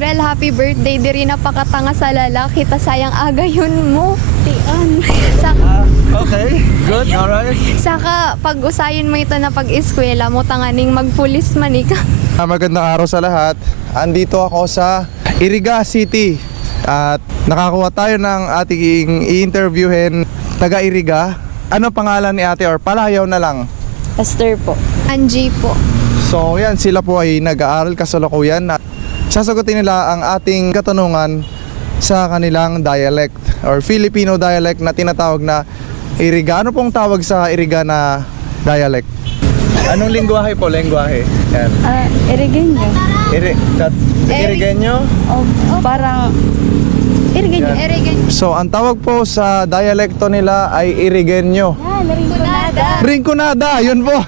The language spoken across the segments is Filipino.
Mayrel, happy birthday. Diri napakatanga sa lalaki. Ta sayang aga yun mo. Tian. Okay, good, alright. Saka pag-usayin mo ito na pag-eskwela mo, tanganing magpulis manika. Magandang araw sa lahat. Andito ako sa Iriga City. At nakakuha tayo ng ating i-interviewin taga Iriga. Ano pangalan ni ate or palayaw na lang? Esther po. Angie po. So yan, sila po ay nag-aaral kasalukuyan at sasagutin nila ang ating katanungan sa kanilang dialect or Filipino dialect na tinatawag na Iriga. Ano pong tawag sa Iriga na dialect? Anong lingwahe po? Lingwahe? Yan. Irigenyo. Irigenyo? Parang Irigenyo. Erigan. So ang tawag po sa dialekto nila ay Irigenyo. Kunada. Rinconada, yun po.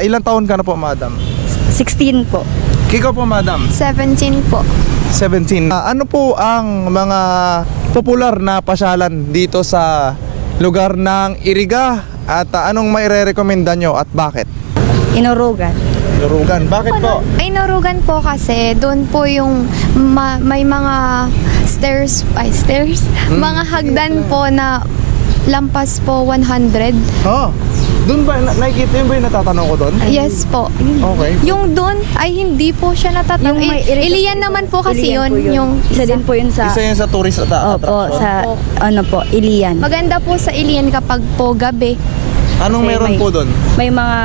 Ilang taon ka na po, madam? 16 po. Kiko po, madam? 17 po. 17. Ano po ang mga popular na pasyalan dito sa lugar ng Iriga? At anong maire-recommenda nyo at bakit? Inurugan. Lurugan. Bakit po? Ay, Norugan po kasi doon po yung may mga stairs, mga hagdan po na lampas po 100. Oh, doon ba, nakikita yun ba yung natatanong ko doon? Yes po. Okay. Yung doon ay hindi po siya natatanong. Yung may Ilian naman po kasi Ilian yun. po Yung isa din po yun sa Isa yun sa tourist Opo, attraction. sa ano po, Ilian. maganda po sa Ilian kapag po gabi. Anong Kasi meron may- po doon? May mga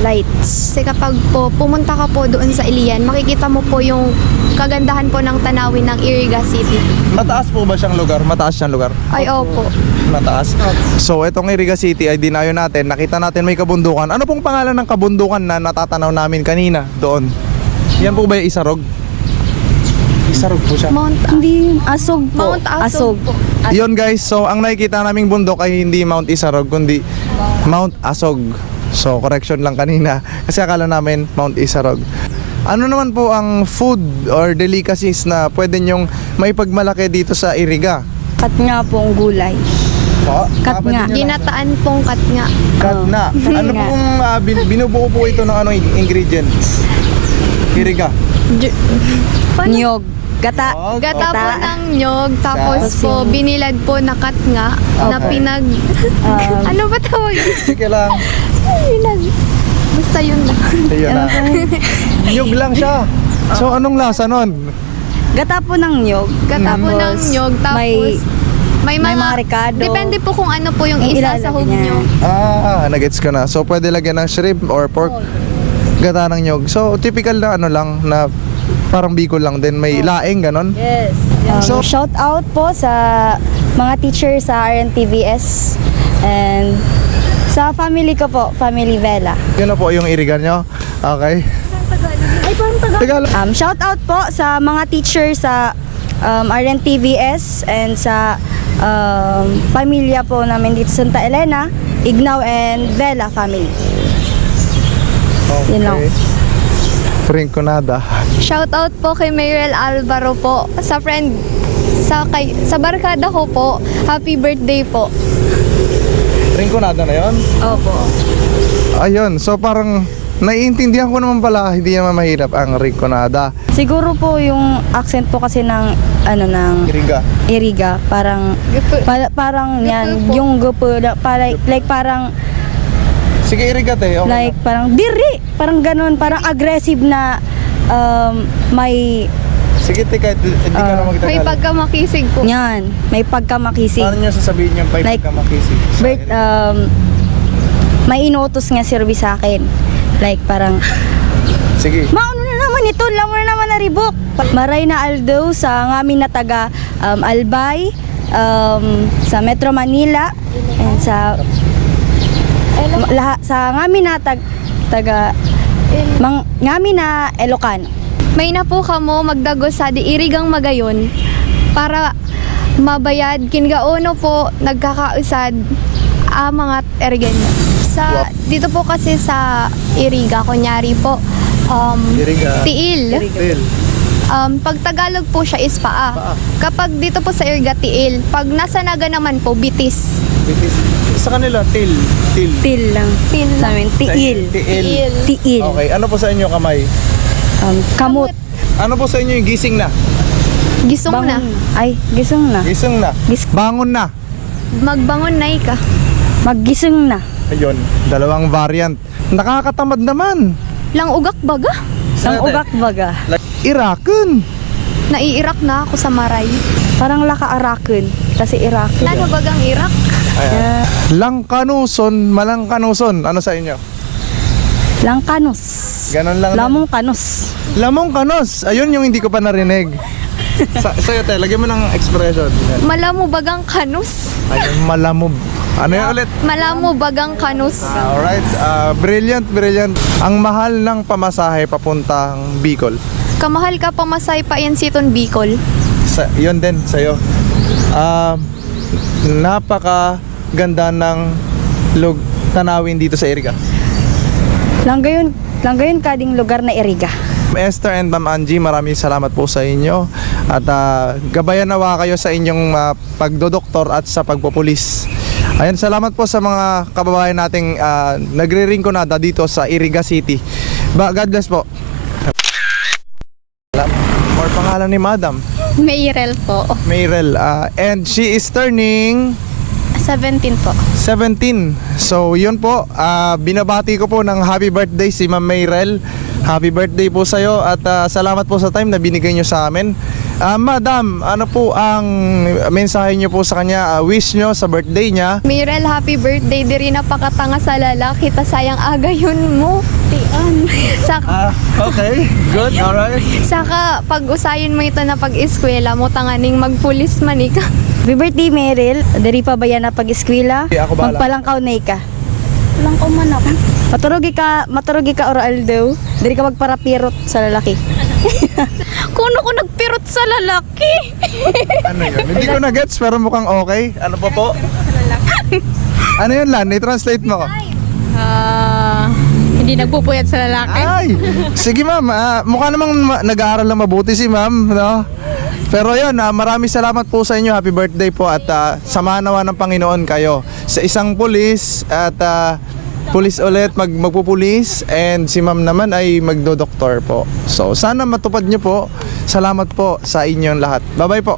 lights. Kasi kapag po pumunta ka po doon sa Ilian, makikita mo po yung kagandahan po ng tanawin ng Iriga City. Mataas po ba siyang lugar? Mataas siyang lugar? Ay, opo. Mataas. So itong Iriga City ay dinayo natin. Nakita natin may kabundukan. Ano pong pangalan ng kabundukan na natatanaw namin kanina doon? Yan po ba yung Isarog? Isarog po siya. Hindi, Asog po. Mount Asog po. Yun guys, so ang nakikita naming bundok ay hindi Mount Isarog kundi Mount Asog. So correction lang kanina kasi akala namin Mount Isarog. Ano naman po ang food or delicacies na pwede nyong maipagmalaki dito sa Iriga? Kat nga pong gulay. Po? Kat nga. Ginataan pong katnga. Katna. Ano Nga. pong binubuo po ito ng ano ingredients? Iriga. Paano? Niyog. Gata. Gata po Gata. ng nyog, tapos Tapos po yung- binilad po na katnga na Okay. pinag... ano ba tawag? Sige lang. Pinag... Basta yun lang. Ayun na. Nyug lang siya. So anong lasa nun? Gata po ng niyog. Gata po ng Tapos, nyog, tapos... may mga ricado. Depende po kung ano po yung Yung isa ilalagay sa hug niya. nyo. Nagets ko na. So pwede lagyan ng shrimp or pork. Gata ng nyog. So typical na ano lang na parang Bicol lang din. May laing ganon. Yes. So- Shout out po sa mga teacher sa RNTVS and sa family ko po, Family Vela. Yun na po yung irigan nyo. Okay. Ay, parang Tagalog. shout out po sa mga teacher sa RNTVS and sa pamilya po namin dito sa Santa Elena, Ignaw and Vela family. Yun lang. Rinconada. Shout out po kay Mayrel Alvaro po. Sa friend, sa barkada ko po. Happy birthday po. Rinconada na yun? Opo. Ayun. So parang naiintindihan ko naman pala, hindi naman mahirap ang Rinconada. Siguro po yung accent po kasi ng ng Iriga. Iriga, parang parang yan, po. yung gupo, like parang Sige, Irigate. Okay. like parang diri, parang ganun, parang aggressive na may Sige, tika, hindi ka na May magtagalog. pagkamakisig po. yan, may pagkamakisig. Paano nyo sasabihin yung Like, pagkamakisig? sa Bert, Iriga? may inutos nga service sa akin. Like parang, Sige. maano na naman ito, lang mo na naman na ribok. Maray na Aldo sa ngamin na taga Albay, sa Metro Manila, and sa sa ngamin na taga ngamin na Ilocano. May na po kamo magdagos sa di irigang magayon para mabayad kingaono po nagkakausad mga erigenyo. Sa dito po kasi sa Iriga kunyari po Iriga. tiil. Til. Pag Tagalog po siya is paa. Kapag dito po sa Iriga tiil, pag nasa Naga naman po bitis. Bitis. Sa kanila, til. Til. Til lang. Til Sa amin, tiil. Tiil. Tiil. Okay, ano po sa inyo kamay? Kamut. Ano po sa inyo yung gising na? Gisong na. Ay, gising na. Gising na. Bangon na. Magbangon na ka. Maggising na. Ayun, dalawang variant. Nakakatamad naman. Lang ugak baga. Ang ugak baga. Irakan. Naiirak na ako sa maray. Parang laka-arakon. Kasi Irakon. Ano bagang irak? Ayan. Langkanuson, malangkanuson. Ano sa inyo? Langkanos. Ganon lang. Lamong kanos. Lamong kanos. Ayun yung hindi ko pa narinig. Sa'yo, te, lagyan mo ng expression. Yan. Malamo bagang kanus. Ayun, malamob. Ano yan ulit? Malamo bagang kanus. Alright, brilliant, brilliant. Ang mahal ng pamasahe papuntang Bicol. Kamahal ka pamasay pa yan siton Bicol. Yun din, sa'yo. Napaka ganda ng tanawin dito sa Iriga. Langgayon kading lugar na Iriga. Esther and Ma'am Angie, maraming salamat po sa inyo. At gabayan nawa kayo sa inyong pagdodoktor at sa pagpupulis. Ayan, salamat po sa mga kababayan nating nagre-ringkonada dito sa Iriga City. God bless po. More pangalan ni Madam Mayrel po. Mayrel, and she is turning 17 po. 17. So yun po, binabati ko po ng happy birthday si Ma'am Mayrel. Happy birthday po sa'yo at salamat po sa time na binigay nyo sa amin. Madam, ano po ang mensahe nyo po sa kanya, wish nyo sa birthday niya? Mayrel, happy birthday. Diri na pakatanga sa lalaki. Ta sayang aga yun mo. Tian. Okay, good, alright. Saka pag-usayin mo ito na pag-eskwela mo, tanganing magpulis man ika. Happy birthday, Meryl. Dari pa ba yan na pag-eskwela? Okay, ako bahala. Magpalangkaw na ka. Langkaw man ako. Maturugi ka oral daw. Dari ka magparapirot sa lalaki. Kuno ko nagpirot sa lalaki. Ano yun? Hindi ko na-gets pero mukhang okay. Ano pa po? Ano yun Lan? I-translate mo. Hindi nagpupuyat sa lalaki. Ay! Sige ma'am, mukha namang nag-aaral na mabuti si ma'am, no? Pero yun, maraming salamat po sa inyo. Happy birthday po at samahan nawa ng Panginoon kayo sa isang pulis at pulis ulit magpupulis and si ma'am naman ay magdodoktor po. So sana matupad nyo po. Salamat po sa inyong lahat. Bye-bye po.